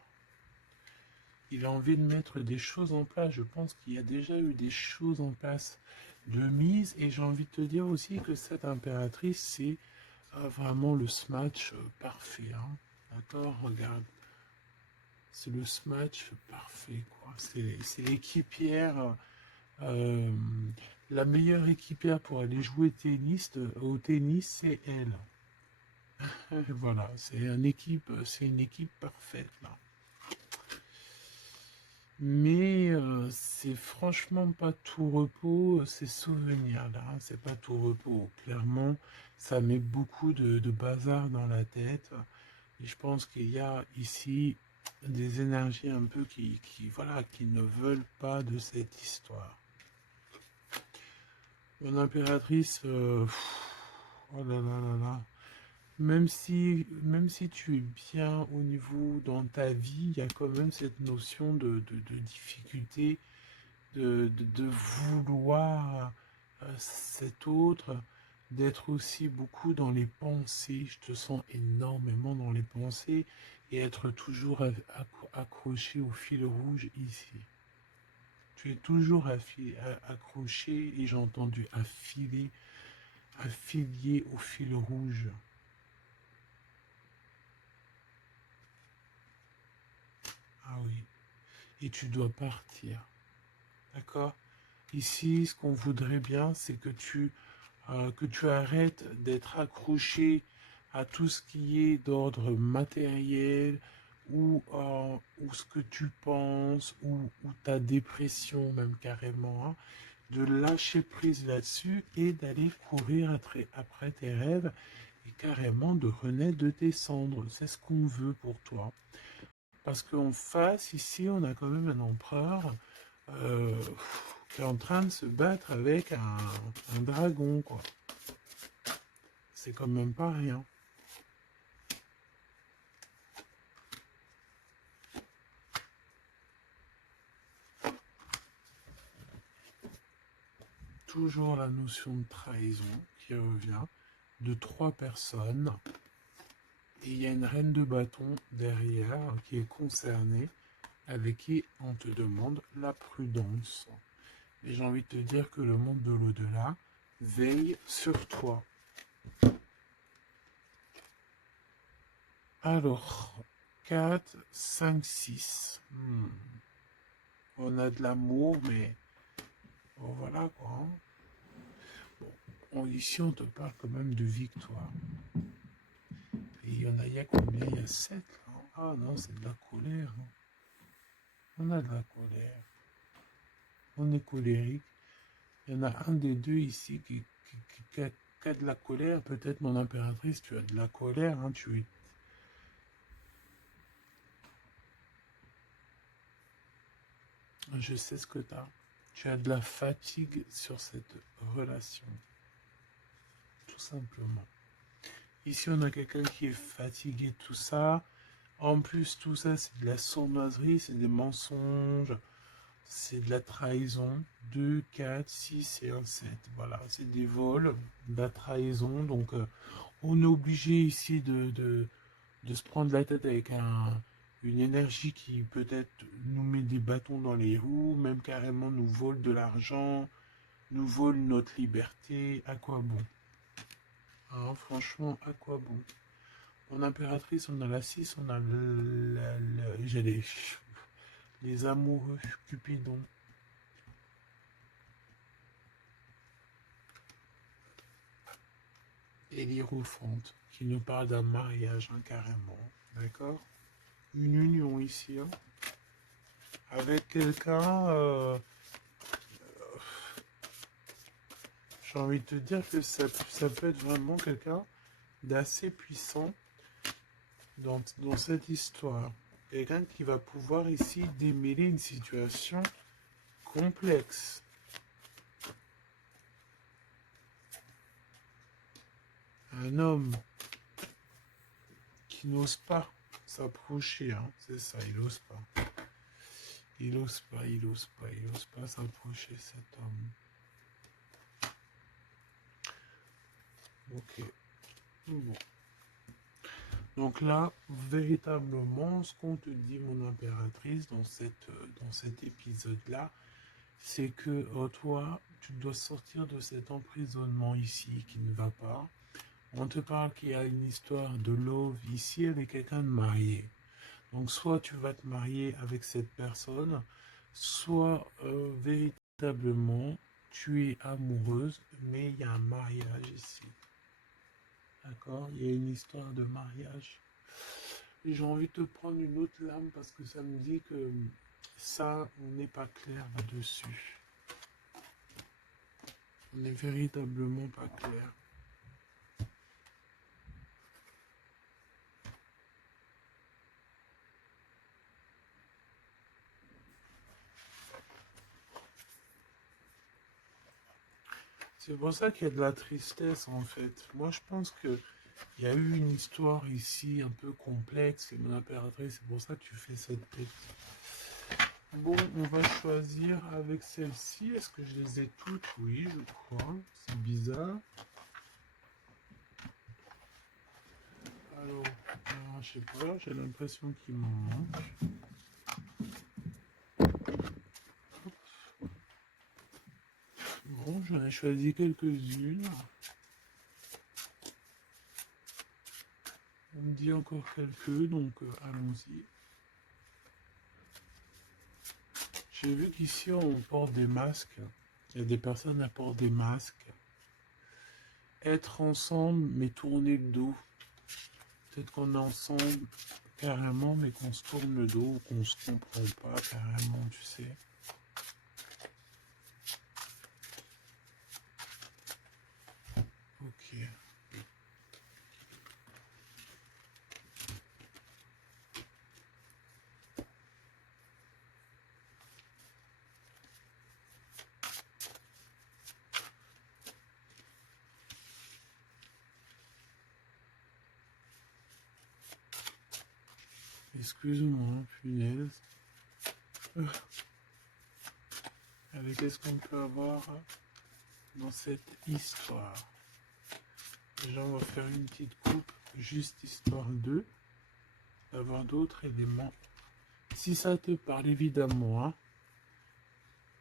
Il a envie de mettre des choses en place. Je pense qu'il y a déjà eu des choses en place de mise. Et j'ai envie de te dire aussi que cette impératrice, c'est vraiment le smash parfait. Hein. D'accord? Regarde. C'est le smash parfait. Quoi. C'est l'équipière. euh, la meilleure équipière pour aller jouer au tennis, c'est elle. Voilà, c'est une équipe parfaite là. Mais c'est franchement pas tout repos, ces souvenirs-là, hein, c'est pas tout repos. Clairement, ça met beaucoup de bazar dans la tête. Et je pense qu'il y a ici des énergies un peu voilà, qui ne veulent pas de cette histoire. Mon impératrice, oh là là là là. Même si tu es bien au niveau dans ta vie, il y a quand même cette notion de difficulté, de vouloir cet autre, d'être aussi beaucoup dans les pensées. Je te sens énormément dans les pensées et être toujours accroché au fil rouge ici. Tu es toujours accroché et j'ai entendu affilié au fil rouge. Ah oui. Et tu dois partir. D'accord? Ici, ce qu'on voudrait bien, c'est que tu arrêtes d'être accroché à tout ce qui est d'ordre matériel ou ce que tu penses ou ta dépression même carrément. Hein, de lâcher prise là-dessus et d'aller courir après tes rêves et carrément de renaître de tes cendres. C'est ce qu'on veut pour toi. Parce qu'en face, ici, on a quand même un empereur euh, qui est en train de se battre avec un dragon, quoi. C'est quand même pas rien. Toujours la notion de trahison qui revient de 3 personnes. Et il y a une reine de bâton derrière qui est concernée, avec qui on te demande la prudence. Et j'ai envie de te dire que le monde de l'au-delà veille sur toi. Alors, 4, 5, 6. On a de l'amour, mais bon, voilà quoi. Hein. Bon, ici, on te parle quand même de victoire. Et il y a combien? Il y a 7 là. Ah non, c'est de la colère. Hein. On a de la colère. On est colérique. Il y en a un des deux ici qui a de la colère. Peut-être mon impératrice, tu as de la colère. Hein, Je sais ce que tu as. Tu as de la fatigue sur cette relation. Tout simplement. Ici, on a quelqu'un qui est fatigué de tout ça. En plus, tout ça, c'est de la sournoiserie, c'est des mensonges, c'est de la trahison. 2, 4, 6 et un 7. Voilà, c'est des vols, de la trahison. Donc, on est obligé ici de se prendre la tête avec une énergie qui peut-être nous met des bâtons dans les roues, même carrément nous vole de l'argent, nous vole notre liberté. À quoi bon? Hein, franchement, à quoi bon? En impératrice, on a la 6, on a j'ai les amoureux, Cupidon. Et l'Hiérophante, qui nous parle d'un mariage, hein, carrément. D'accord? Une union ici, hein, avec quelqu'un. J'ai envie de te dire que ça peut être vraiment quelqu'un d'assez puissant dans cette histoire. Quelqu'un qui va pouvoir ici démêler une situation complexe. Un homme qui n'ose pas s'approcher, hein, c'est ça, il n'ose pas. Il n'ose pas, il n'ose pas, il n'ose pas s'approcher, cet homme. Ok. Bon. Donc là, véritablement, ce qu'on te dit, mon impératrice, dans cet épisode-là, c'est que toi, tu dois sortir de cet emprisonnement ici qui ne va pas. On te parle qu'il y a une histoire de love ici avec quelqu'un de marié. Donc soit tu vas te marier avec cette personne, soit véritablement tu es amoureuse, mais il y a un mariage ici. D'accord? Il y a une histoire de mariage. J'ai envie de te prendre une autre lame parce que ça me dit que ça, on n'est pas clair là-dessus. On n'est véritablement pas clair. C'est pour ça qu'il y a de la tristesse en fait. Moi je pense que il y a eu une histoire ici un peu complexe et mon impératrice, c'est pour ça que tu fais cette tête. Bon, on va choisir avec celle-ci. Est-ce que je les ai toutes? Oui, je crois. C'est bizarre. Alors, je sais pas, j'ai l'impression qu'il m'en manque. Bon, j'en ai choisi quelques-unes. On me dit encore quelques, donc allons-y. J'ai vu qu'ici on porte des masques. Il y a des personnes qui portent des masques. Être ensemble, mais tourner le dos. Peut-être qu'on est ensemble carrément, mais qu'on se tourne le dos ou qu'on se comprend pas carrément, tu sais. Ok. Excuse-moi, punaise. Allez, qu'est-ce qu'on peut avoir dans cette histoire? Déjà, on va faire une petite coupe, juste histoire d'avoir d'autres éléments. Si ça te parle, évidemment, hein.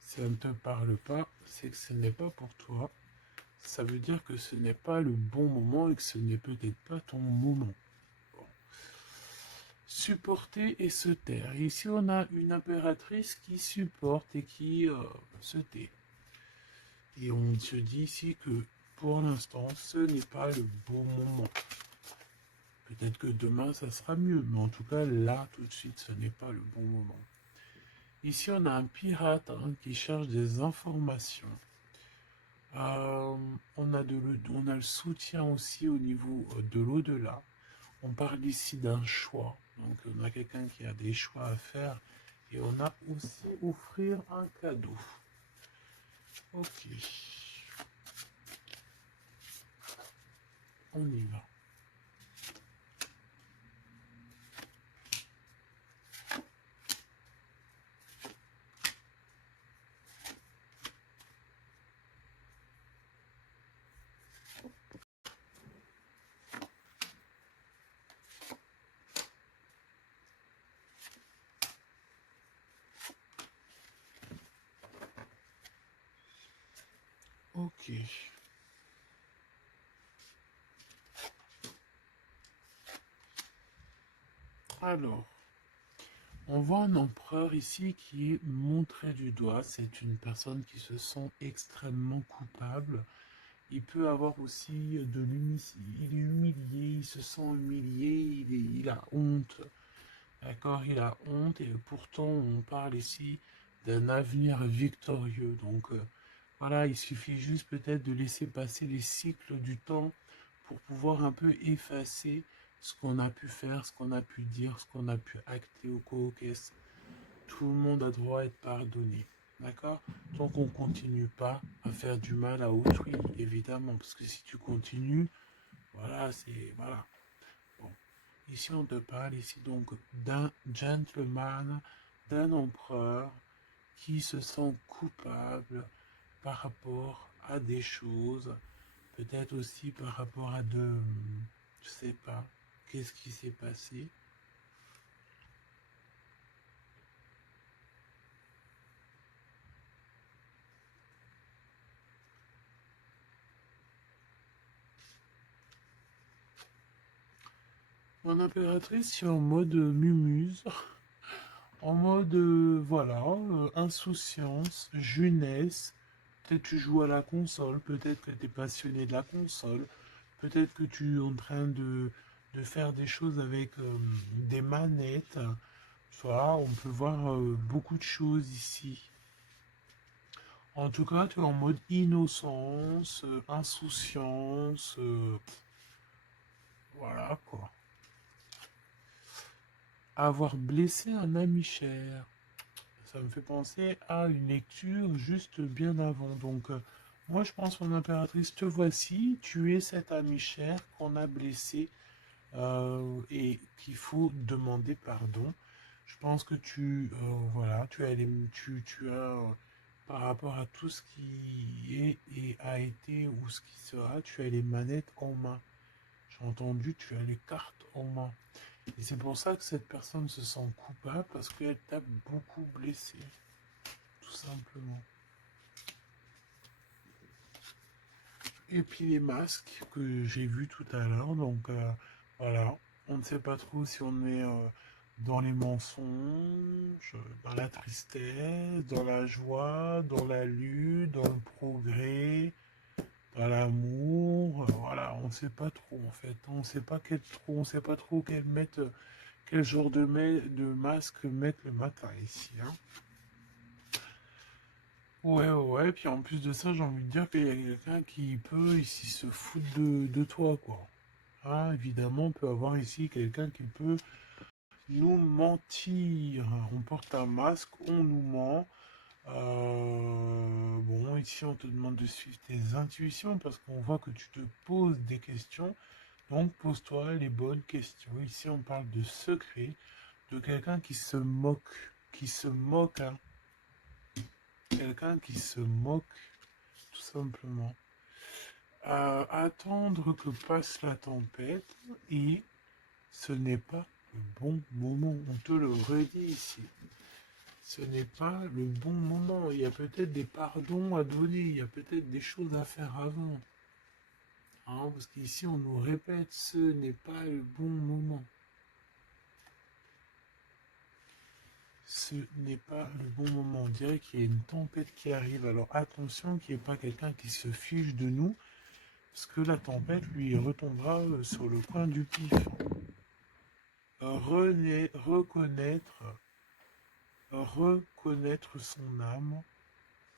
Si ça ne te parle pas, c'est que ce n'est pas pour toi. Ça veut dire que ce n'est pas le bon moment et que ce n'est peut-être pas ton moment. Bon. Supporter et se taire. Ici, on a une impératrice qui supporte et qui se tait. Et on se dit ici que pour l'instant, ce n'est pas le bon moment. Peut-être que demain, ça sera mieux, mais en tout cas, là, tout de suite, ce n'est pas le bon moment. Ici, on a un pirate qui cherche des informations. On a le soutien aussi au niveau de l'au-delà. On parle ici d'un choix. Donc, on a quelqu'un qui a des choix à faire. Et on a aussi offrir un cadeau. Ok. On y va. Ok. Alors, on voit un empereur ici qui est montré du doigt. C'est une personne qui se sent extrêmement coupable. Il peut avoir aussi de l'humilité. Il est humilié, il se sent humilié, il a honte. D'accord, il a honte et pourtant on parle ici d'un avenir victorieux. Donc voilà, il suffit juste peut-être de laisser passer les cycles du temps pour pouvoir un peu effacer ce qu'on a pu faire, ce qu'on a pu dire, ce qu'on a pu acter au co-caisse. Tout le monde a droit à être pardonné. D'accord? Donc on continue pas à faire du mal à autrui, évidemment, parce que si tu continues, voilà, c'est voilà. Bon. Ici on te parle ici donc d'un gentleman, d'un empereur qui se sent coupable par rapport à des choses, peut-être aussi par rapport à je sais pas, qu'est-ce qui s'est passé. Mon impératrice, c'est en mode mumuse, en mode, voilà, insouciance, jeunesse. Peut-être tu joues à la console, peut-être que tu es passionné de la console, peut-être que tu es en train de faire des choses avec des manettes. Voilà, on peut voir beaucoup de choses ici. En tout cas, tu es en mode innocence, insouciance, voilà quoi. Avoir blessé un ami cher. Ça me fait penser à une lecture juste bien avant. Donc, moi, je pense, mon impératrice, te voici. Tu es cet ami cher qu'on a blessé et qu'il faut demander pardon. Je pense que voilà, tu as, par rapport à tout ce qui est et a été ou ce qui sera, tu as les manettes en main. J'ai entendu, tu as les cartes en main. Et c'est pour ça que cette personne se sent coupable parce qu'elle t'a beaucoup blessé, tout simplement. Et puis les masques que j'ai vus tout à l'heure, donc voilà, on ne sait pas trop si on est dans les mensonges, dans la tristesse, dans la joie, dans la lutte, dans le progrès, dans l'amour, voilà, on ne sait pas trop en fait, on sait pas trop quel genre de masque mettre le matin ici, hein. Ouais, ouais, puis en plus de ça, j'ai envie de dire qu'il y a quelqu'un qui peut ici se foutre de toi, quoi. Ah, évidemment, on peut avoir ici quelqu'un qui peut nous mentir. On porte un masque, on nous ment. Bon, ici, on te demande de suivre tes intuitions parce qu'on voit que tu te poses des questions. Donc, pose-toi les bonnes questions. Ici, on parle de secret, de quelqu'un qui se moque, hein. Quelqu'un qui se moque, tout simplement. Attendre que passe la tempête et ce n'est pas le bon moment. On te le redit ici. Ce n'est pas le bon moment. Il y a peut-être des pardons à donner. Il y a peut-être des choses à faire avant. Hein, parce qu'ici, on nous répète, ce n'est pas le bon moment. Ce n'est pas le bon moment. On dirait qu'il y a une tempête qui arrive. Alors attention qu'il n'y ait pas quelqu'un qui se fiche de nous. Parce que la tempête lui retombera sur le coin du pif. Reconnaître son âme.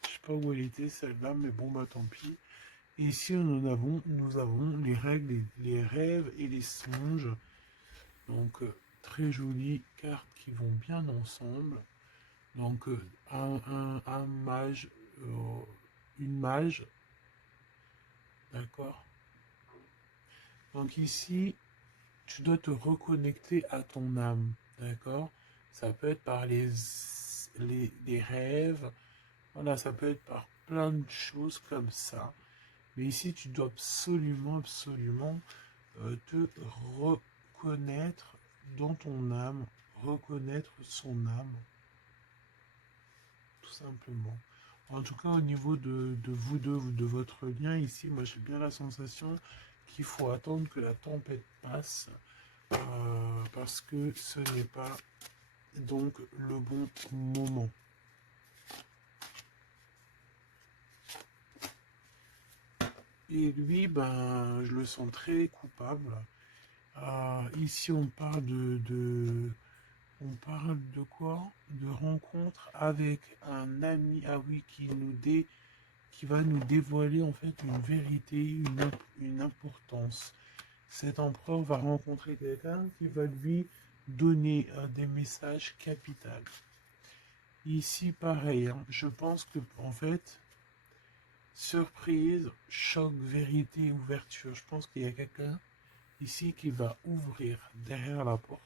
Je sais pas où elle était celle-là, mais bon bah tant pis. Et ici nous avons les règles, les rêves et les songes. Donc très jolies cartes qui vont bien ensemble. Donc un mage, une mage, d'accord. Donc ici, tu dois te reconnecter à ton âme, d'accord? Ça peut être par les rêves, voilà, ça peut être par plein de choses comme ça. Mais ici, tu dois absolument, absolument te reconnaître dans ton âme, reconnaître son âme, tout simplement. En tout cas, au niveau de vous deux, de votre lien ici, moi j'ai bien la sensation qu'il faut attendre que la tempête passe parce que ce n'est pas donc le bon moment. Et lui, ben, je le sens très coupable. Ici, on parle on parle de quoi? De rencontre avec un ami, ah oui, qui va nous dévoiler en fait une vérité, une importance. Cet empereur va rencontrer quelqu'un qui va lui donner des messages capitaux. Ici, pareil, hein. Je pense que, en fait, surprise, choc, vérité, ouverture. Je pense qu'il y a quelqu'un ici qui va ouvrir derrière la porte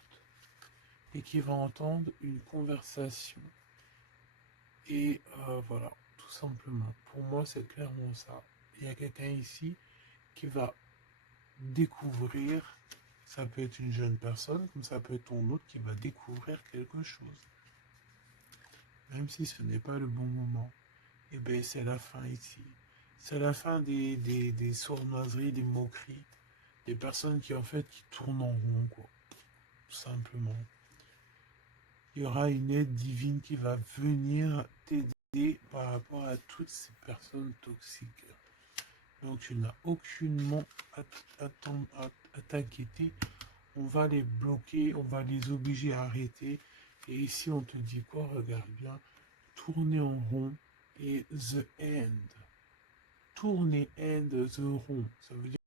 et qui va entendre une conversation. Et voilà, tout simplement. Pour moi, c'est clairement ça. Il y a quelqu'un ici qui va découvrir, ça peut être une jeune personne, comme ça peut être ton autre qui va découvrir quelque chose. Même si ce n'est pas le bon moment. Et bien, c'est la fin ici. C'est la fin des sournoiseries, des moqueries, des personnes qui, en fait, qui tournent en rond, quoi. Tout simplement. Il y aura une aide divine qui va venir t'aider par rapport à toutes ces personnes toxiques. Donc tu n'as aucunement à t'inquiéter. On va les bloquer, on va les obliger à arrêter. Et ici on te dit quoi? Regarde bien. Tourner en rond et the end. Tourner end the rond. Ça veut dire